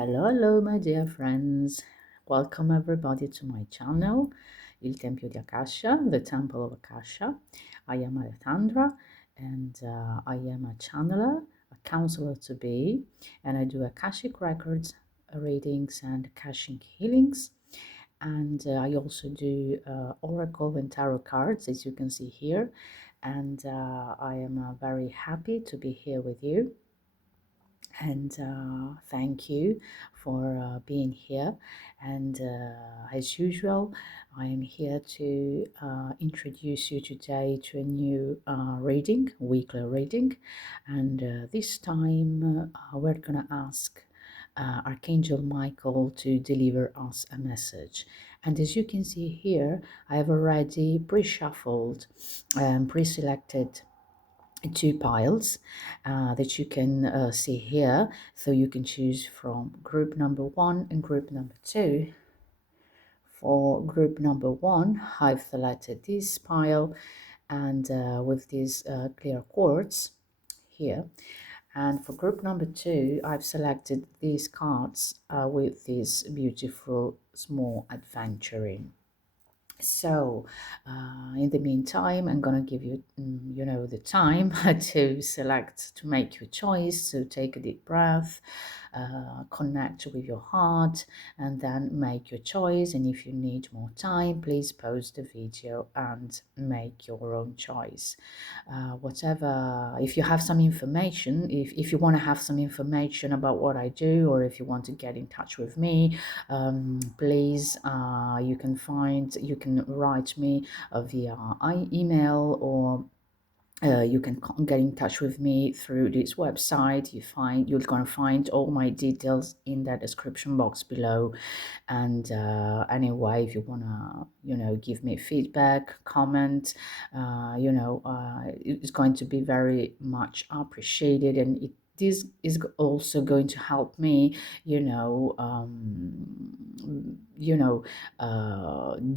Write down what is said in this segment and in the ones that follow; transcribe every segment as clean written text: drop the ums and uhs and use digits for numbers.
Hello, my dear friends. Welcome everybody to my channel, Il Tempio di Akasha, the Temple of Akasha. I am Alessandra and I am a channeler, a counselor to be, and I do Akashic Records readings and Akashic healings. And I also do Oracle and Tarot cards, as you can see here. And I am very happy to be here with you, and thank you for being here. And as usual, I am here to introduce you today to a new reading, weekly reading. And this time we're gonna ask Archangel Michael to deliver us a message. And as you can see here, I have already pre-shuffled and pre-selected two piles that you can see here. So you can choose from group number 1 and group number 2. For group number 1, I've selected this pile and with these clear quartz here. And for group number 2, I've selected these cards with this beautiful small adventuring. So in the meantime, I'm gonna give you the time to select, to make your choice. So take a deep breath, connect with your heart, and then make your choice. And if you need more time, please pause the video and make your own choice. Whatever, if you have some information, if you want to have some information about what I do, or if you want to get in touch with me, please you can write me via email, or you can get in touch with me through this website. You're gonna find all my details in the description box below. And anyway, if you wanna give me feedback, comment, it's going to be very much appreciated, and this is also going to help me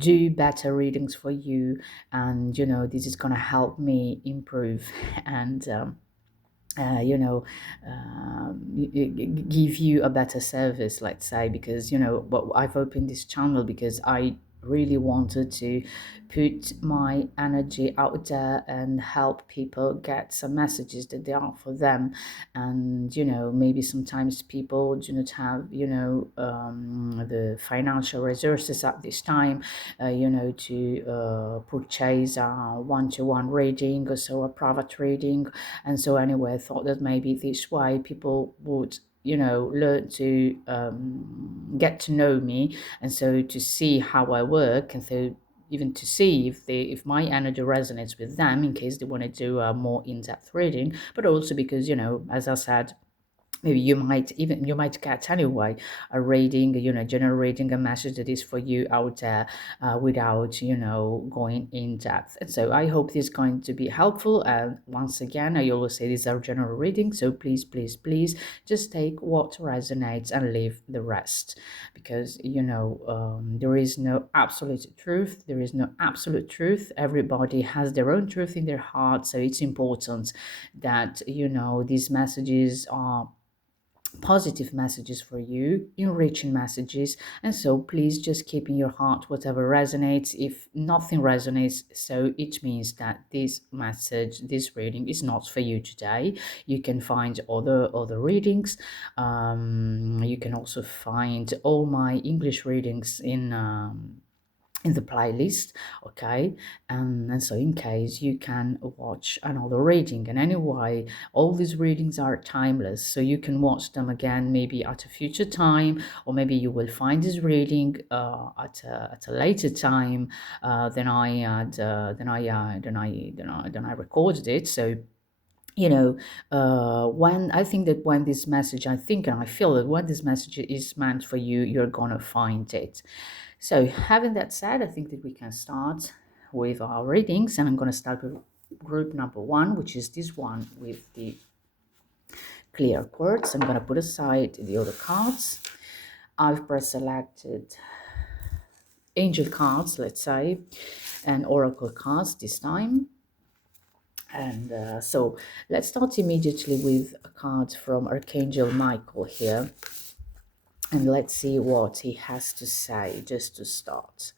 do better readings for you. And this is going to help me improve and give you a better service, let's say, because but I've opened this channel because I really wanted to put my energy out there and help people get some messages that they are for them. And maybe sometimes people do not have the financial resources at this time to purchase a one-to-one reading, or so a private reading. And so anyway, I thought that maybe this way people would learn to get to know me, and so to see how I work, and so even to see if my energy resonates with them, in case they want to do a more in-depth reading. But also because as I said, maybe you might get anyway a reading, generating a message that is for you out there, without going in depth. And so I hope this is going to be helpful. And once again, I always say these are general readings, so please just take what resonates and leave the rest, because there is no absolute truth. Everybody has their own truth in their heart. So it's important that these messages are positive messages for you, enriching messages. And so please just keep in your heart whatever resonates. If nothing resonates, so it means that this message, this reading is not for you today. You can find other readings. You can also find all my English readings in the playlist, okay. And so in case you can watch another reading. And anyway, all these readings are timeless, so you can watch them again maybe at a future time, or maybe you will find this reading at a later time than I recorded it. So when I think that when this message, I think and I feel that when this message is meant for you, you're gonna find it. So having that said, I think that we can start with our readings, and I'm going to start with group number 1, which is this one with the clear quartz. I'm going to put aside the other cards. I've pre-selected angel cards, let's say, and oracle cards this time. And so let's start immediately with a card from Archangel Michael here. And let's see what he has to say just to start.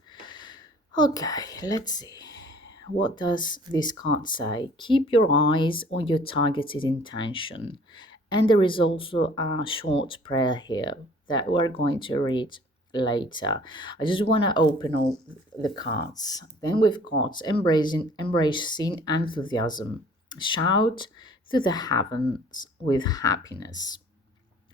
Okay, let's see. What does this card say? Keep your eyes on your targeted intention. And there is also a short prayer here that we're going to read later. I just want to open all the cards. Then we've got embracing enthusiasm. Shout to the heavens with happiness.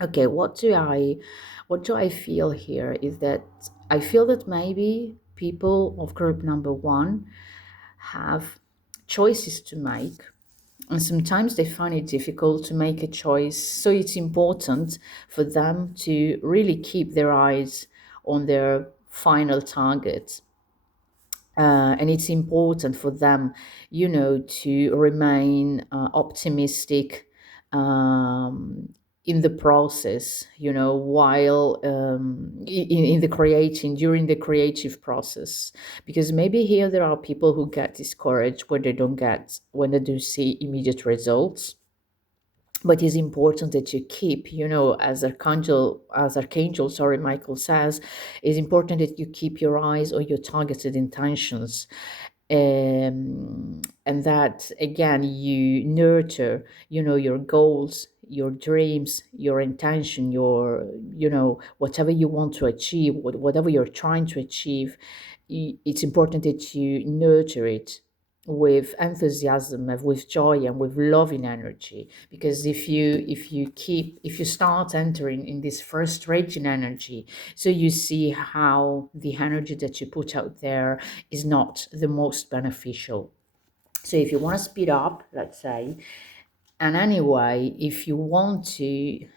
Okay, what do I feel here is that I feel that maybe people of group number one have choices to make, and sometimes they find it difficult to make a choice. So it's important for them to really keep their eyes on their final target. And it's important for them, to remain optimistic in the process, while in the creating, during the creative process. Because maybe here there are people who get discouraged when they do see immediate results. But it's important that you keep, as Archangel, sorry, Michael says, it's important that you keep your eyes on your targeted intentions, and that again you nurture, your goals, your dreams, your intention, your, whatever you want to achieve, whatever you're trying to achieve. It's important that you nurture it with enthusiasm and with joy and with loving energy, because if you start entering in this frustrating energy, so you see how the energy that you put out there is not the most beneficial. So if you want to speed up, let's say, and anyway, if you want to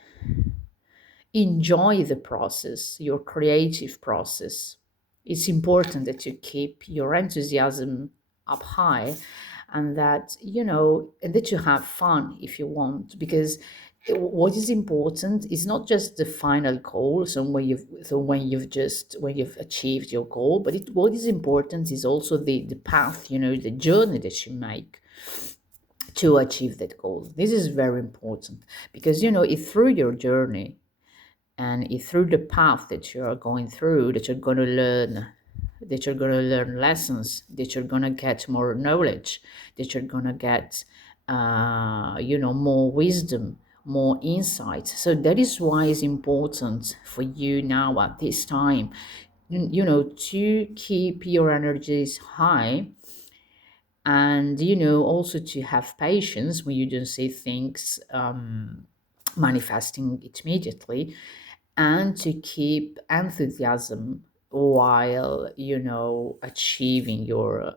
enjoy the process, your creative process, it's important that you keep your enthusiasm up high, and that you have fun if you want, because what is important is not just the final goal. So when you've achieved your goal, but what is important is also the path, the journey that you make to achieve that goal. This is very important, because if through your journey and if through the path that you are going through, that you're going to learn lessons, that you're going to get more knowledge, that you're going to get more wisdom, more insight. So that is why it's important for you now at this time, to keep your energies high, and also to have patience when you don't see things manifesting immediately, and to keep enthusiasm while achieving your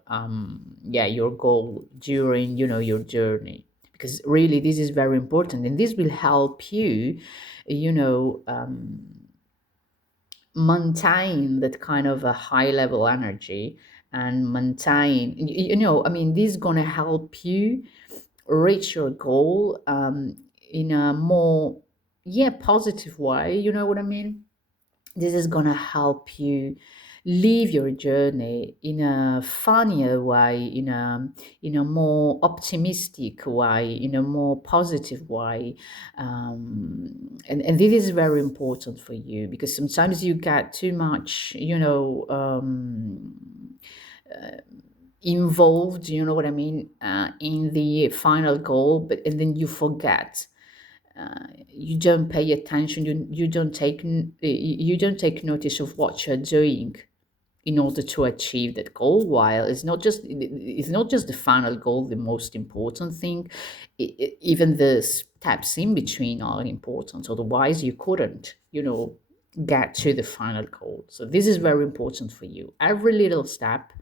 goal during your journey, because really this is very important, and this will help you you know maintain that kind of a high level energy, and maintain, I mean, this is going to help you reach your goal in a more, yeah, positive way. You know what I mean? This is going to help you live your journey in a funnier way, in a more optimistic way, in a more positive way. And this is very important for you, because sometimes you get too much, involved, you know what I mean, in the final goal, but and then you forget, you don't pay attention, you don't take notice of what you're doing in order to achieve that goal. While it's not just the final goal, the most important thing. Even the steps in between are important, otherwise you couldn't get to the final goal. So this is very important for you. Every little step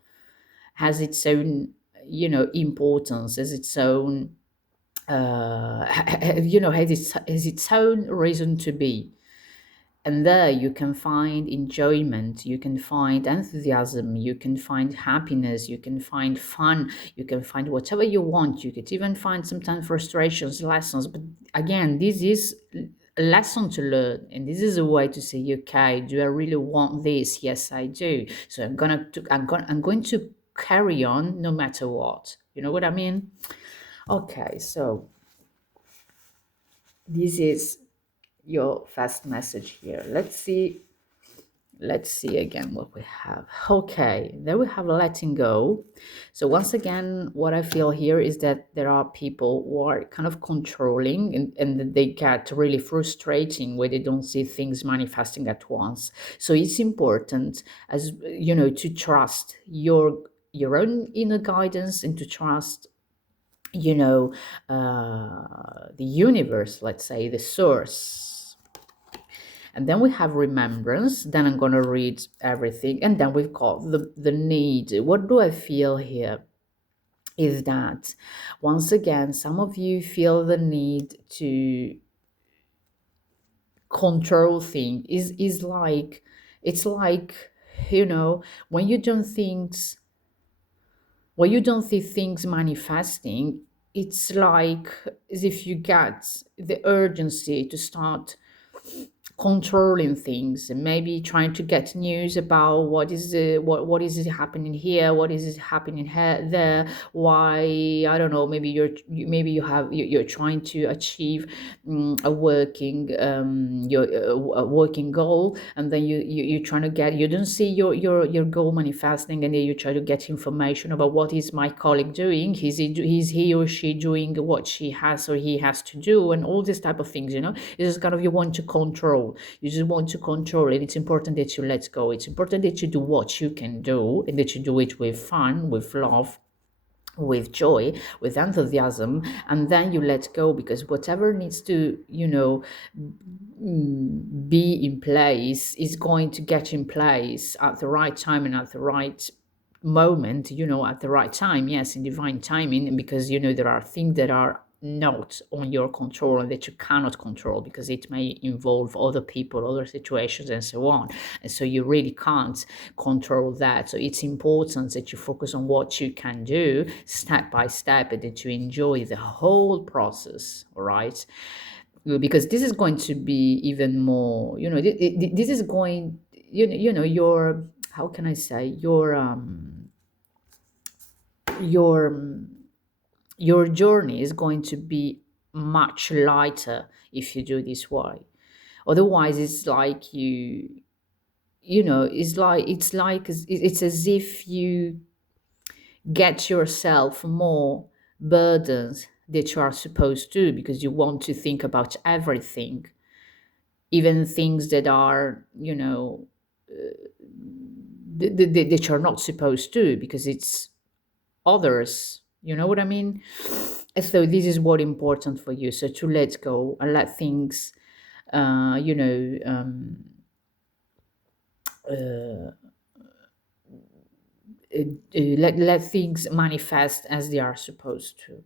has its own importance, has its own has its own reason to be. And there you can find enjoyment, you can find enthusiasm, you can find happiness, you can find fun, you can find whatever you want. You could even find sometimes frustrations, lessons. But again, this is a lesson to learn, and this is a way to say, okay, do I really want this? Yes, I do. So I'm going to carry on no matter what. You know what I mean? Okay, so this is your fast message here. Let's see again what we have. Okay, there we have letting go. So once again, what I feel here is that there are people who are kind of controlling, and they get really frustrating when they don't see things manifesting at once. So it's important, as you know, to trust your own inner guidance and to trust, you know, the universe, let's say, the source. And then we have remembrance. Then I'm going to read everything. And then we've got the need. What do I feel here? Is that once again, some of you feel the need to control things. Is like, it's like, you know, when you don't things, when you don't see things manifesting, it's like as if you get the urgency to start controlling things and maybe trying to get news about what is it happening here, what is it happening here, there, why, I don't know, maybe maybe you're trying to achieve a working a working goal, and then you're trying to get, you don't see your goal manifesting, and then you try to get information about what is my colleague doing, is he or she doing what she has or he has to do, and all this type of things, you know. It's just kind of, you want to control, you just want to control, and it's important that you let go. It's important that you do what you can do, and that you do it with fun, with love, with joy, with enthusiasm, and then you let go, because whatever needs to, you know, be in place is going to get in place at the right time and at the right moment, you know, at the right time, yes, in divine timing, because, you know, there are things that are not on your control and that you cannot control, because it may involve other people, other situations, and so on, and so you really can't control that. So it's important that you focus on what you can do step by step, and that you enjoy the whole process, all right? Because this is going to be even more, you know, this is going, you know, your, how can I say, your your journey is going to be much lighter if you do this way. Otherwise, it's like you know, it's as if you get yourself more burdens that you are supposed to, because you want to think about everything, even things that are, you know, that you're not supposed to, because it's others, you know what I mean? And so this is what important for you, so to let go and let things, you know, uh, let things manifest as they are supposed to.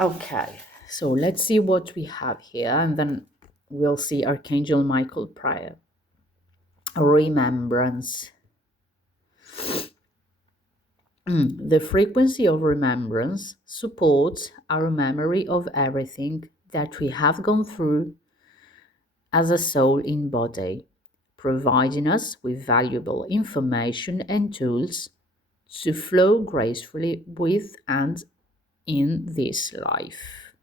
Okay, so let's see what we have here, and then we'll see Archangel Michael prayer. Remembrance. The frequency of remembrance supports our memory of everything that we have gone through as a soul in body, providing us with valuable information and tools to flow gracefully with and in this life.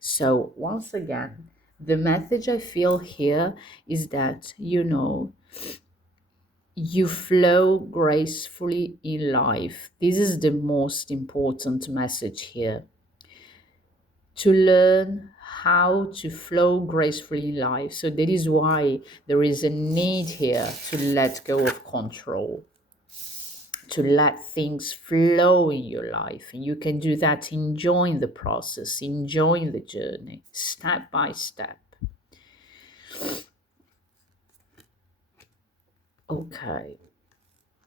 So, once again, the message I feel here is that, you know, you flow gracefully in life. This is the most important message here. To learn how to flow gracefully in life. So that is why there is a need here to let go of control, to let things flow in your life. And you can do that enjoying the process, enjoying the journey, step by step. Okay.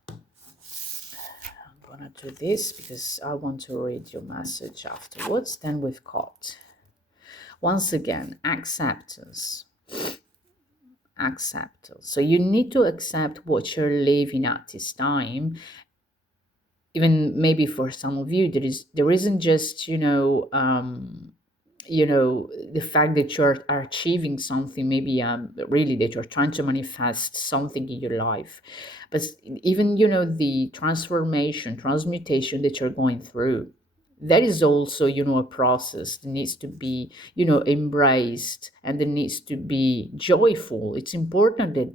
I'm gonna do this because I want to read your message afterwards. Then we've got, once again, acceptance. Acceptance. So you need to accept what you're living at this time. Even maybe for some of you, there isn't just, you know, the fact that you're achieving something, maybe really that you're trying to manifest something in your life, but even, you know, the transformation, transmutation that you're going through, that is also, a process that needs to be, embraced, and that needs to be joyful. It's important that,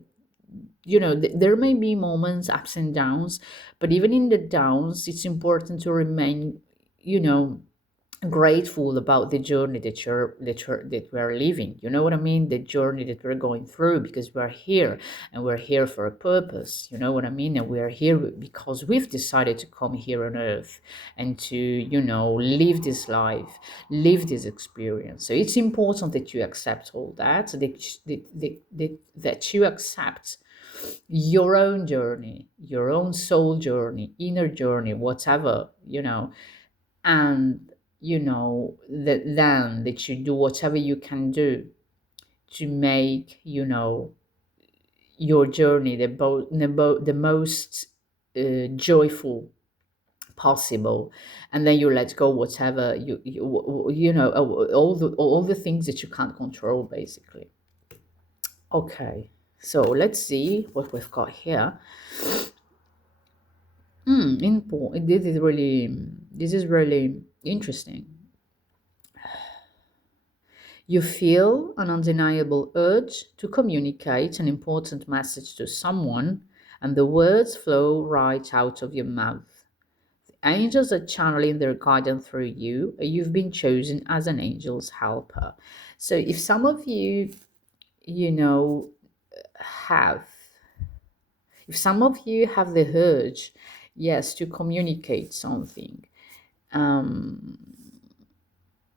there may be moments, ups and downs, but even in the downs, it's important to remain, you know, grateful about the journey that we're living. You know what I mean? The journey that we're going through, because we're here, and we're here for a purpose. You know what I mean? And we're here because we've decided to come here on earth and to, live this life, live this experience. So it's important that you accept all that, that you accept your own journey, your own soul journey, inner journey, whatever, and that you do whatever you can do to make, your journey the most joyful possible. And then you let go whatever all the things that you can't control, basically. Okay, so let's see what we've got here. This is really interesting. You feel an undeniable urge to communicate an important message to someone, and the words flow right out of your mouth. The angels are channeling their guidance through you, and you've been chosen as an angel's helper. So if some of you, you know, have, if some of you have the urge, yes, to communicate something, um,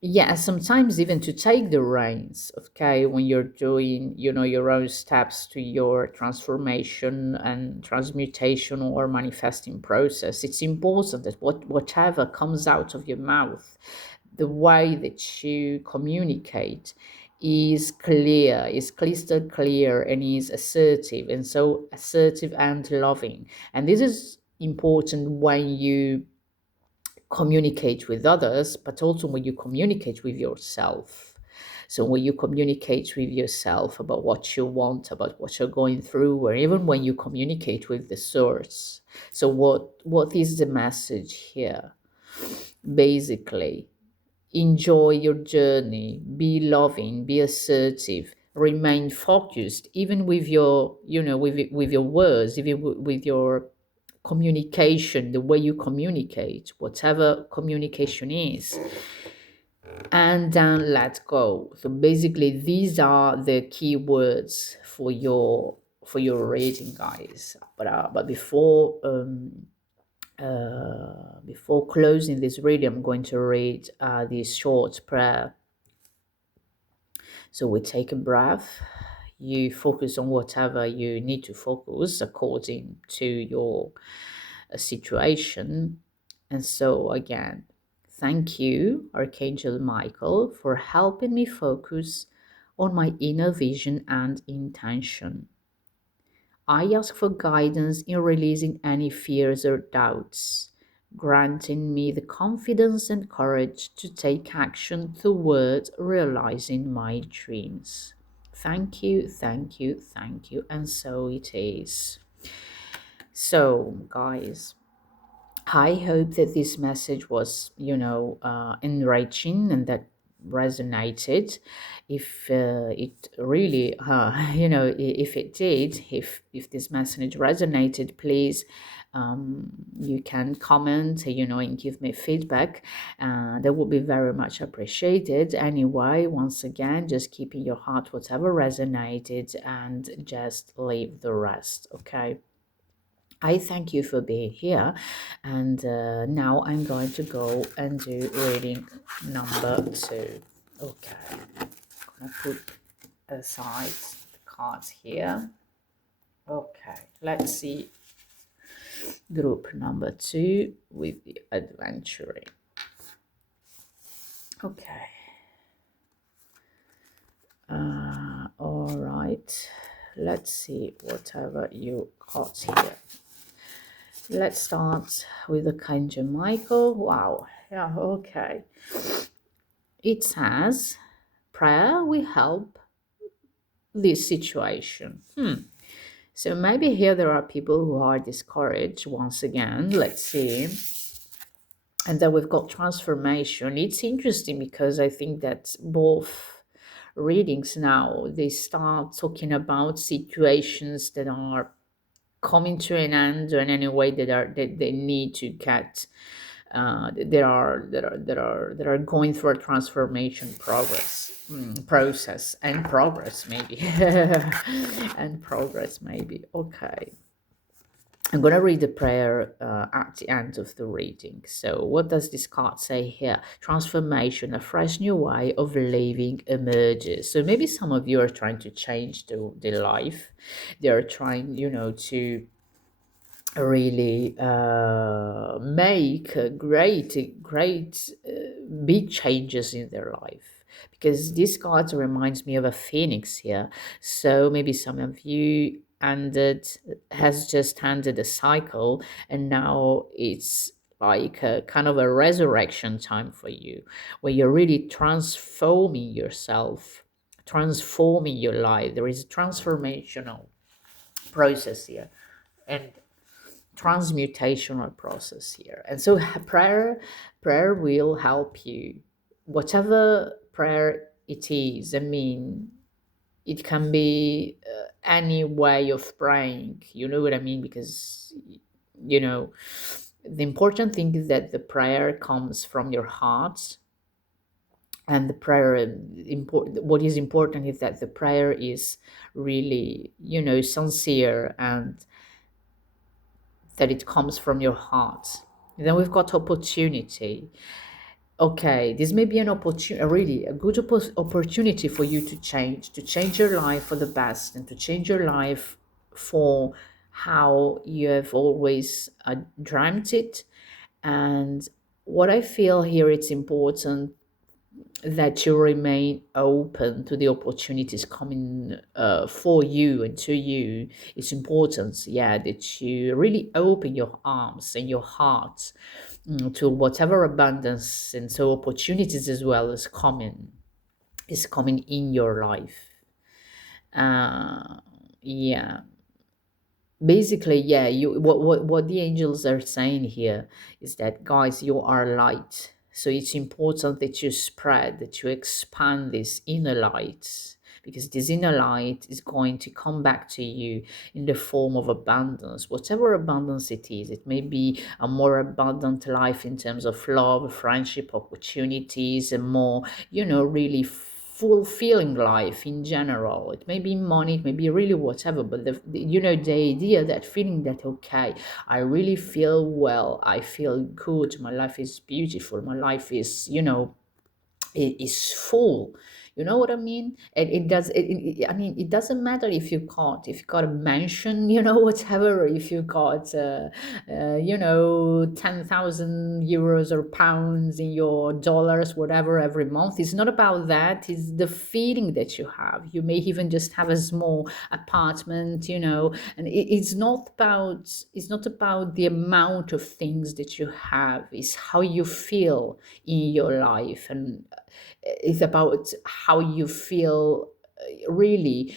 yeah, sometimes even to take the reins, okay, when you're doing, your own steps to your transformation and transmutation or manifesting process, it's important that whatever comes out of your mouth, the way that you communicate is clear, is crystal clear, and is assertive, and so assertive and loving. And this is important when you communicate with others, but also when you communicate with yourself. So when you communicate with yourself about what you want, about what you're going through, or even when you communicate with the source. So what is the message here? Basically, enjoy your journey, be loving, be assertive, remain focused, even with your, with your words, even with your communication, the way you communicate, whatever communication is, and then let go. So basically, these are the key words for your reading, guys. But before closing this reading, I'm going to read this short prayer. So we take a breath. You focus on whatever you need to focus according to your situation. And so again, thank you, Archangel Michael, for helping me focus on my inner vision and intention. I ask for guidance in releasing any fears or doubts, granting me the confidence and courage to take action toward realizing my dreams. Thank you, thank you, thank you. And so it is. So, guys, I hope that this message was, enriching and that resonated. If it really, if it did, if this message resonated, please, you can comment, and give me feedback. That would be very much appreciated. Anyway, once again, just keep in your heart whatever resonated and just leave the rest, okay? I thank you for being here, and now I'm going to go and do reading number 2. Okay, I'm gonna put aside the cards here. Okay, let's see group number 2 with the adventuring. Okay. All right. Let's see whatever you got here. Let's start with Archangel Michael. Wow. Yeah, okay. It says, prayer will help this situation. So maybe here there are people who are discouraged. Once again, let's see. And then we've got transformation. It's interesting because I think that both readings now, they start talking about situations that are coming to an end, or in any way that they need to get, that are going through a transformation process and progress maybe. And progress maybe. Okay, I'm going to read the prayer at the end of the reading. So, what does this card say here? Transformation, a fresh new way of living emerges. So, maybe some of you are trying to change their life. They're trying, to really make great big changes in their life, because this card reminds me of a phoenix here. So maybe some of you ended has just ended a cycle, and now it's like a kind of a resurrection time for you, where you're really transforming yourself, transforming your life. There is a transformational process here, and transmutational process here. And so prayer will help you, whatever prayer it is. I mean, it can be any way of praying, you know what I mean? Because, you know, the important thing is that the prayer comes from your heart. And the prayer, what is important is that the prayer is really, sincere, and that it comes from your heart. Then we've got opportunity. Okay, this may be an opportunity, really a good opportunity for you to change your life for the best, and to change your life for how you have always dreamt it. And what I feel here, it's important that you remain open to the opportunities coming for you and to you. It's important, yeah, that you really open your arms and your heart to whatever abundance and so opportunities as well is coming in your life. Uh, yeah, basically, yeah, what the angels are saying here is that, guys, you are light, so it's important that you spread, that you expand this inner light, because this inner light is going to come back to you in the form of abundance, whatever abundance it is. It may be a more abundant life in terms of love, friendship, opportunities, and more, really fulfilling life in general. It may be money, it may be really whatever, but the idea, that feeling that, okay, I really feel well, I feel good, my life is beautiful, my life is, it is full. You know what I mean? It does I mean, it doesn't matter if you got a mansion, whatever, or if you got 10,000 euros or pounds in your dollars, whatever, every month. It's not about that. It's the feeling that you have. You may even just have a small apartment, and it's not about the amount of things that you have. It's how you feel in your life, and it's about how you feel, really.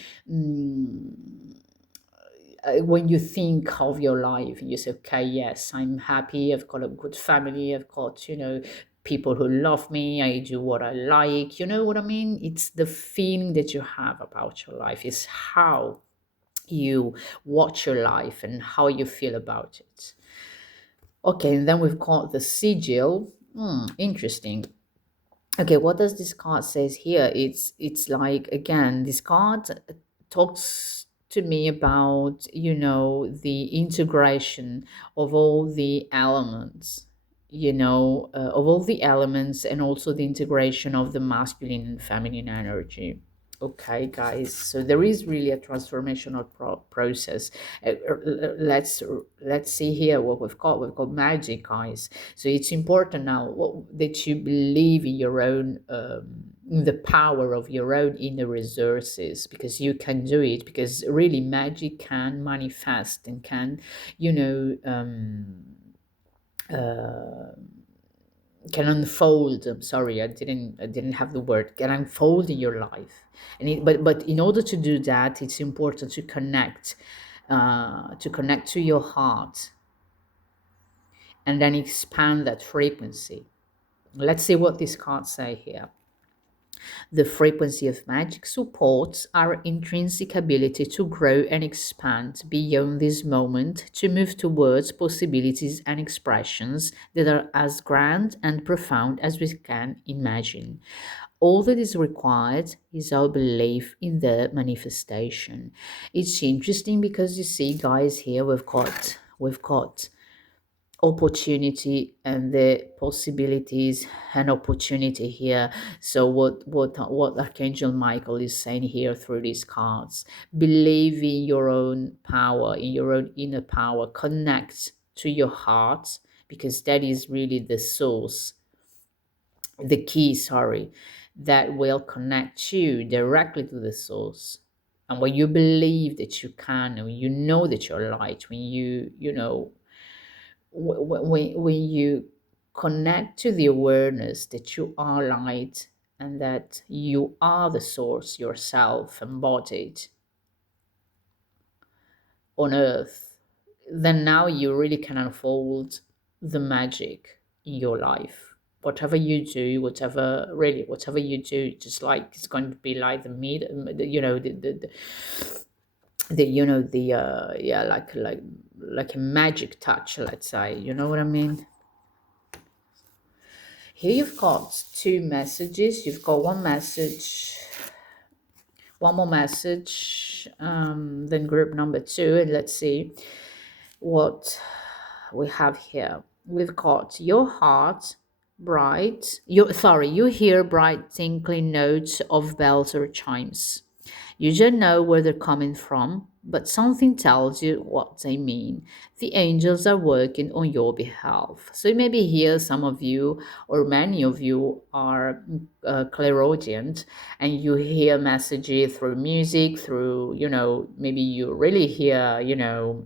When you think of your life, you say, okay, yes, I'm happy, I've got a good family, I've got, people who love me, I do what I like, you know what I mean? It's the feeling that you have about your life, is how you watch your life and how you feel about it. Okay, and then we've got the sigil. Interesting. Okay, what does this card says here? It's like, again, this card talks to me about, the integration of all the elements, and also the integration of the masculine and feminine energy. Okay, guys, so there is really a transformational process. Let's see here what we've got. We've got magic, guys. So it's important now that you believe in your own, in the power of your own inner resources, because you can do it. Because really, magic can manifest and can, uh, can unfold. I'm sorry, I didn't have the word. Can unfold in your life, but in order to do that, it's important to connect to your heart, and then expand that frequency. Let's see what these cards say here. The frequency of magic supports our intrinsic ability to grow and expand beyond this moment, to move towards possibilities and expressions that are as grand and profound as we can imagine. All that is required is our belief in the manifestation. It's interesting because you see, guys, here we've got opportunity and the possibilities and opportunity here. So what Archangel Michael is saying here through these cards: believe in your own power, in your own inner power, connect to your heart, because that is really the source, the key, sorry, that will connect you directly to the source. And when you believe that you can, and you know that you're light, when you know, when you connect to the awareness that you are light and that you are the source yourself embodied on earth, then now you really can unfold the magic in your life. Whatever you do, whatever you do, just like it's going to be like the meat, you know, the you know the yeah, like a magic touch, let's say, you know what I mean. Here you've got two messages. You've got one more message, then group number two, and let's see what we have here. We've got your heart bright. You hear bright tinkling notes of bells or chimes. You don't know where they're coming from, but something tells you what they mean. The angels are working on your behalf. So maybe here some of you or many of you are clairaudient, and you hear messages through music, through, you know, maybe you really hear, you know,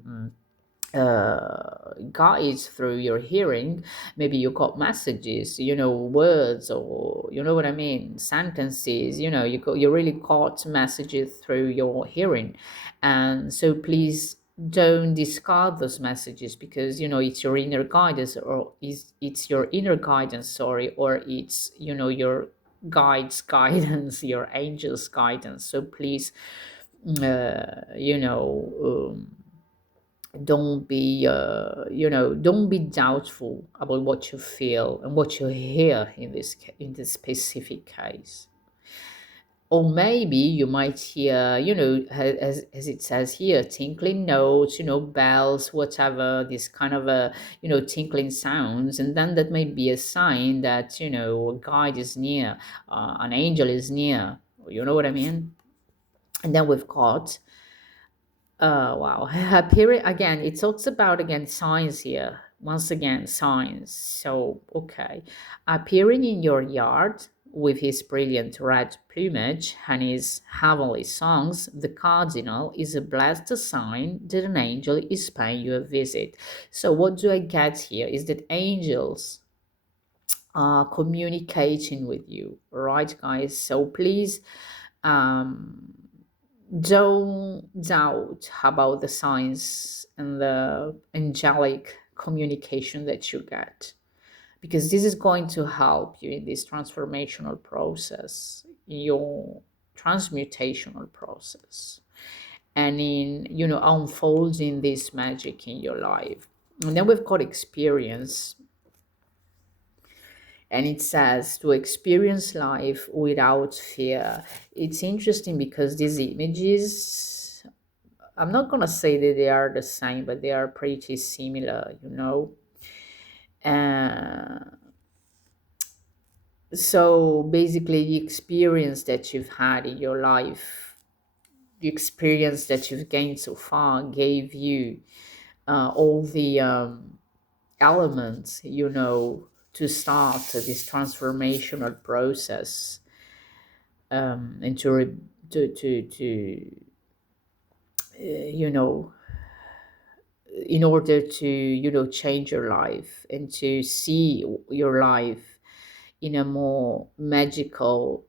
guides through your hearing. Maybe you got messages, you know, words, or you know what I mean, sentences, you know, you really caught messages through your hearing. And so please don't discard those messages, because you know it's your inner guidance, or it's your inner guidance, sorry, or it's, you know, your guides guidance, your angels guidance. So please, you know, don't be don't be doubtful about what you feel and what you hear in this specific case. Or maybe you might hear, you know, as it says here, tinkling notes, you know, bells, whatever, this kind of a, you know, tinkling sounds, and then that may be a sign that, you know, a guide is near, an angel is near, you know what I mean. And then we've got, wow. Period. Again, it talks about, again, signs here. Once again, signs. So, okay. Appearing in your yard with his brilliant red plumage and his heavenly songs, the cardinal is a blessed sign that an angel is paying you a visit. So, what do I get here is that angels are communicating with you, right, guys? So, please, um, don't doubt about the signs and the angelic communication that you get, because this is going to help you in this transformational process, in your transmutational process, and in, you know, unfolding this magic in your life. And then we've got experience, and it says to experience life without fear. It's interesting because these images, I'm not going to say that they are the same, but they are pretty similar, you know. So basically, the experience that you've had in your life, the experience that you've gained so far, gave you all the elements, you know, to start this transformational process, and to you know, in order to, you know, change your life and to see your life in a more magical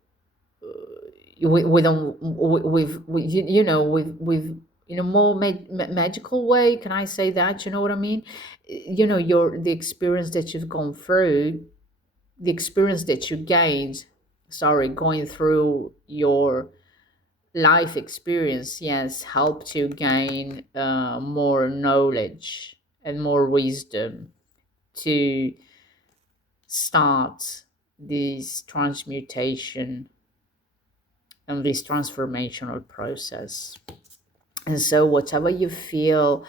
with you know, with in a more magical way. Can I say that? You know what I mean? You know, your the experience that you've gone through, the experience that you gained, sorry, going through your life experience, yes, helped you gain more knowledge and more wisdom to start this transmutation and this transformational process. And so, whatever you feel,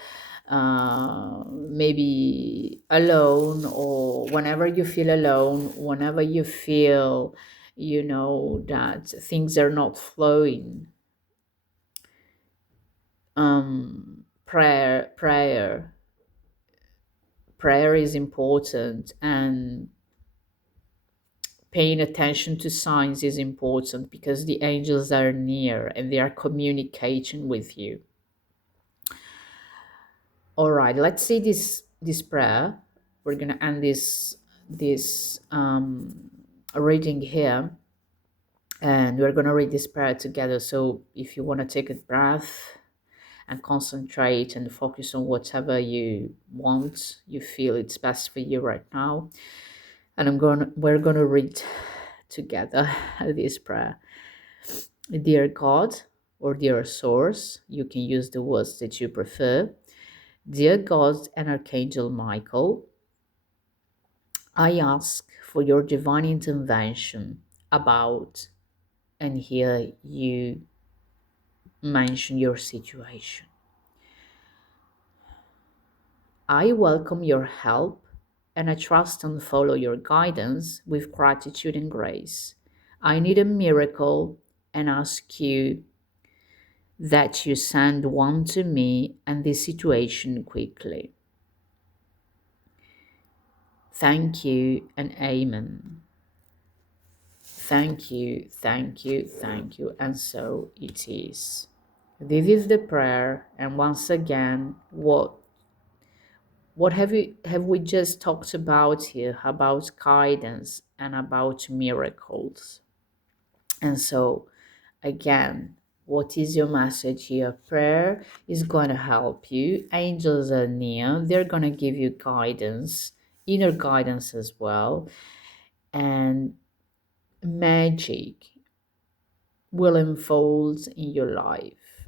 maybe alone, or whenever you feel alone, whenever you feel, you know, that things are not flowing, prayer is important, and paying attention to signs is important, because the angels are near and they are communicating with you. All right, let's see this prayer. We're gonna end this reading here, and we're gonna read this prayer together. So if you want to take a breath and concentrate and focus on whatever you want, you feel it's best for you right now, and we're gonna read together this prayer. Dear God, or dear Source, you can use the words that you prefer. Dear God and Archangel Michael, I ask for your divine intervention about, and here you mention your situation. I welcome your help, and I trust and follow your guidance with gratitude and grace. I need a miracle and ask you that you send one to me and this situation quickly. Thank you and amen. Thank you, thank you, thank you. And so it is. This is the prayer. And once again, what have we just talked about here? About guidance and about miracles. And so again, what is your message here? Prayer is going to help you. Angels are near. They're going to give you guidance, inner guidance as well. And magic will unfold in your life.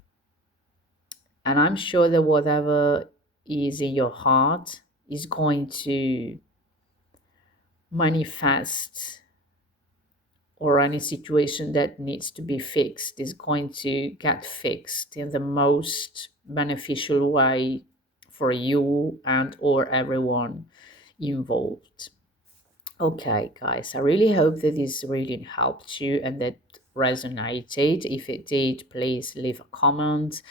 And I'm sure that whatever is in your heart is going to manifest, or any situation that needs to be fixed is going to get fixed in the most beneficial way for you and or everyone involved. Okay, guys, I really hope that this reading helped you and that resonated. If it did, please leave a comment.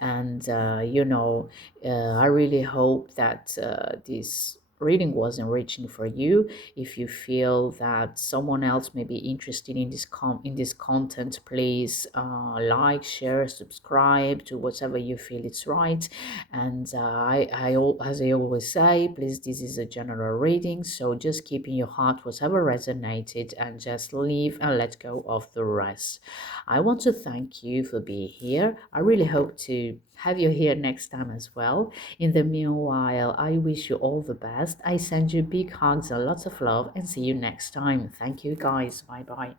And, I really hope that this reading was enriching for you. If you feel that someone else may be interested in this content, please like, share, subscribe to whatever you feel it's right. And as I always say, please, this is a general reading, so just keep in your heart whatever resonated and just leave and let go of the rest. I want to thank you for being here. I really hope to have you here next time as well. In the meanwhile, I wish you all the best. I send you big hugs and lots of love, and see you next time. Thank you, guys. Bye bye.